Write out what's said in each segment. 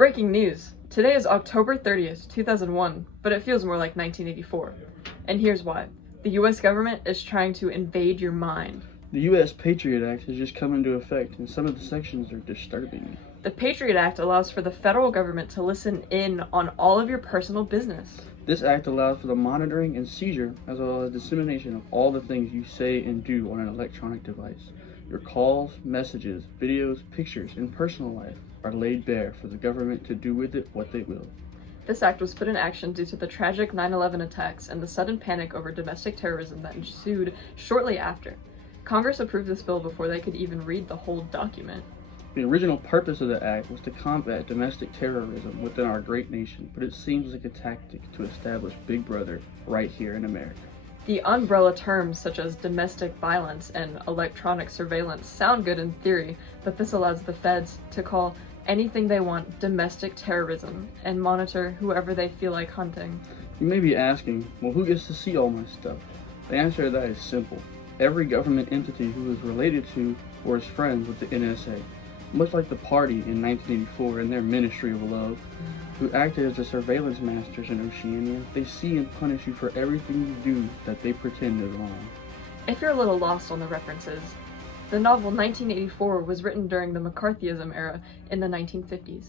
Breaking news! Today is October 30th, 2001, but it feels more like 1984. And here's why. The US government is trying to invade your mind. The U.S. Patriot Act has just come into effect, and some of the sections are disturbing. The Patriot Act allows for the federal government to listen in on all of your personal business. This act allows for the monitoring and seizure, as well as dissemination of all the things you say and do on an electronic device. Your calls, messages, videos, pictures, and personal life are laid bare for the government to do with it what they will. This act was put in action due to the tragic 9/11 attacks and the sudden panic over domestic terrorism that ensued shortly after. Congress approved this bill before they could even read the whole document. The original purpose of the act was to combat domestic terrorism within our great nation, but it seems like a tactic to establish Big Brother right here in America. The umbrella terms such as domestic violence and electronic surveillance sound good in theory, but this allows the feds to call anything they want domestic terrorism and monitor whoever they feel like hunting. You may be asking, well, who gets to see all my stuff? The answer to that is simple. Every government entity who is related to or is friends with the NSA, much like the party in 1984 and their Ministry of Love, who acted as the surveillance masters in Oceania. They see and punish you for everything you do that they pretend is wrong. If you're a little lost on the references, the novel 1984 was written during the McCarthyism era in the 1950s.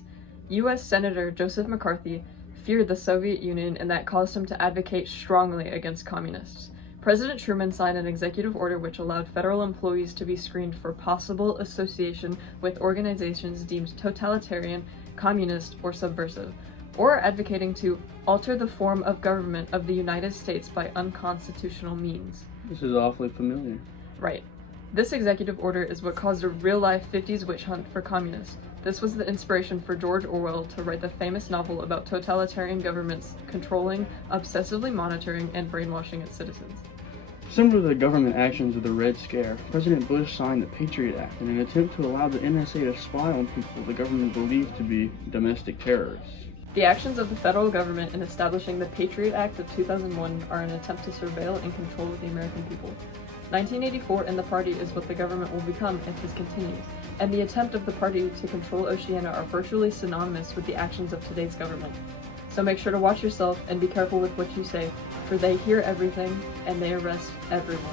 U.S. Senator Joseph McCarthy feared the Soviet Union, and that caused him to advocate strongly against communists. President Truman signed an executive order which allowed federal employees to be screened for possible association with organizations deemed totalitarian, communist, or subversive, or advocating to alter the form of government of the United States by unconstitutional means. This is awfully familiar. Right. This executive order is what caused a real-life 50s witch hunt for communists. This was the inspiration for George Orwell to write the famous novel about totalitarian governments controlling, obsessively monitoring, and brainwashing its citizens. Similar to the government actions of the Red Scare, President Bush signed the Patriot Act in an attempt to allow the NSA to spy on people the government believed to be domestic terrorists. The actions of the federal government in establishing the Patriot Act of 2001 are an attempt to surveil and control the American people. 1984 and the party is what the government will become if this continues, and the attempt of the party to control Oceania are virtually synonymous with the actions of today's government. So make sure to watch yourself and be careful with what you say, for they hear everything and they arrest everyone.